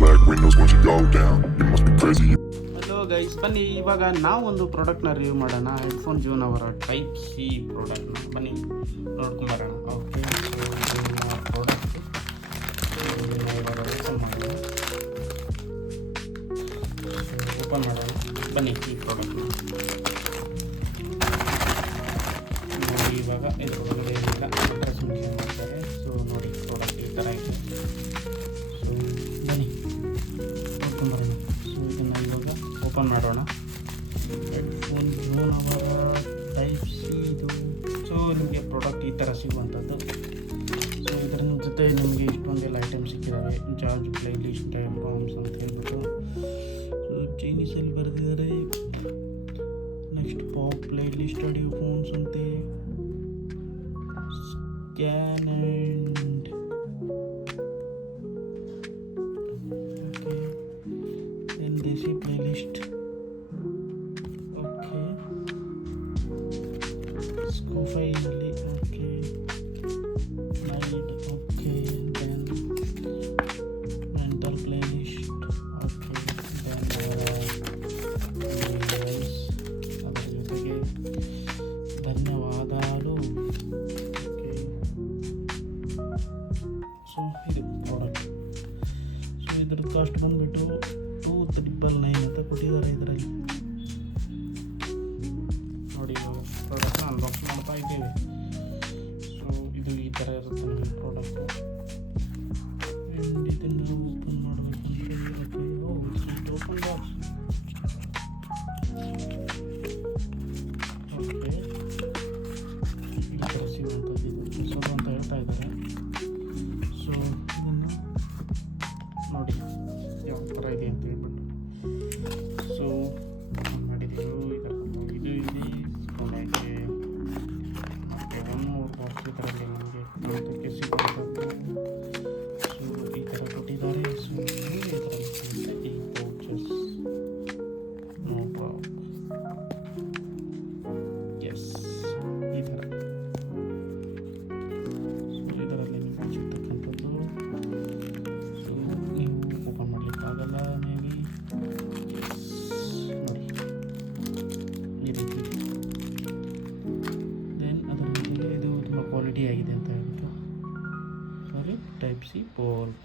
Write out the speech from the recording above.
black windows once you go down. You must be crazy. Hello guys, ಬನ್ನಿ ಇವಾಗ ನಾವು ಒಂದು ಪ್ರಾಡಕ್ಟ್ನ ರಿವ್ಯೂ ಮಾಡೋಣ. ಹೆಡ್ಫೋನ್ ಜೂನ್ ಅವರ ಟೈಪ್ ಸಿ ಪ್ರಾಡಕ್ಟ್ನ ಬನ್ನಿ ನೋಡ್ಕೊಂಬರೋಣ. ಓಕೆ, ಪ್ರಾಡಕ್ಟ್ ಓಪನ್ ಮಾಡೋಣ. ಬನ್ನಿ ಈ ಪ್ರಾಡಕ್ಟ್ನ ನೋಡಿ. ಇವಾಗ ಇದ್ರ ಒಳಗಡೆ ಏನಿಲ್ಲ, ಅಡ್ರೆಸ್ ಮೆನ್ಷನ್ ಮಾಡ್ತಾರೆ. ಸೊ ನೋಡಿ, ಪ್ರಾಡಕ್ಟ್ ಈ ಥರ ಇದೆ. ಸೊ ಬನ್ನಿ ನೋಡ್ಕೊಂಬರೋಣ. ಸೊ ಇದನ್ನು ಇವಾಗ ಓಪನ್ ಮಾಡೋಣ. ಹೆಡ್ಫೋನ್ ಜೂನ್ ಅವರ ಟೈಪ್ ಸಿ ಇದು. ಸೊ ನಿಮಗೆ ಪ್ರಾಡಕ್ಟ್ ಈ ಥರ ಸಿಗುವಂಥದ್ದು. ಸೊ ಇದರ ಜೊತೆ ನಿಮಗೆ ಇಷ್ಟೊಂದೆಲ್ಲ ಐಟಮ್ ಸಿಕ್ಕಿದ್ದಾವೆ. ಜಾರ್ಜ್ ಪ್ಲೇ ಲಿಸ್ಟ್ ಟೈಮ್ ಬಾಂಬ್ಸ್ ಅಂತ ಹೇಳ್ಬಿಟ್ಟು ಸೊ ಚೈನೀಸಲ್ಲಿ ಬರೆದಿದ್ದಾರೆ. Next pop play list audio phones ಅಂತೆ. Scan and okay then desi play list. Okay, ಸ್ಕೋಫೈನಲ್ಲಿ okay night. Okay, then mental play list. Okay, then ಅದರ ಜೊತೆಗೆ ಧನ್ಯವಾದಗಳು. ಓಕೆ, ಸೊ ಇದು ಪ್ರಾಡಕ್ಟ್. ಸೊ ಇದ್ರ ಕಾಸ್ಟ್ ಬಂದುಬಿಟ್ಟು 299 ಅಂತ ಕೊಟ್ಟಿದ್ದಾರೆ ಇದರಲ್ಲಿ. ನೋಡಿ, ಪ್ರಾಡಕ್ಟ್ನ ಅನ್ಬಾಕ್ಸ್ ಮಾಡ್ತಾ ಇದ್ದೇವೆ. ಸೊ ಇದು ಈ ಥರ ಇರುತ್ತೆ ನಮ್ಮ ಪ್ರಾಡಕ್ಟು. ಆ್ಯಂಡ್ ಇದನ್ನು ಓಪನ್ ಮಾಡಬೇಕಂದ್ರೆ ಓಕೆ, ಓಪನ್ ಬಾಕ್ಸ್. ಓಕೆ, ಈ ಥರ ಸಿಗುವಂಥದ್ದು ಇದು ಹೊಸದು ಅಂತ ಹೇಳ್ತಾ ಇದ್ದಾರೆ. ಸೊ ಇದನ್ನು ನೋಡಿ ಯಾವ ಥರ ಇದೆ ಅಂತ ಹೇಳ್ಬಿಟ್ಟು. ಸೊ ಮಾಡಿದ್ದೀವಿ ಇದರ ಇದು ಇದೆ ಸ್ಪೂನೈತೆ. ಮತ್ತು ಒನ್ ಮೋರ್ ಬಾಕ್ಸ್ ಇದರಲ್ಲಿ ನಮಗೆ ಕಾಣೋದಕ್ಕೆ ಸಿಗುವಂಥದ್ದು. ಸೊ ಈ ಥರ ಕೊಟ್ಟಿದ್ದಾರೆ. ಸೊ ಇದರಲ್ಲಿ ಈ ಪೌಚಸ್ ನೋ ಪ್ರಾಬ್ಲಮ್. ಎಸ್, ಈ ಥರ. ಸೊ ಇದರಲ್ಲಿ ನಿಮಗೆ ಸಿಗ್ತಕ್ಕಂಥದ್ದು. ಸೊ ನೀವು ಓಪನ್ ಮಾಡಲಿಕ್ಕಾಗಲ್ಲ ಮೇ ಬಿ. ನೋಡಿ ಈ ರೀತಿ. ದೆನ್ ಅದರ ಜೊತೆಗೆ ಇದು ತುಂಬ ಕ್ವಾಲಿಟಿ ಆಗಿದೆ ಅಂತ ಹೇಳ್ಬಿಟ್ಟು. ಸಾರಿ, ಟೈಪ್ ಸಿ ಪೋರ್ಟ್.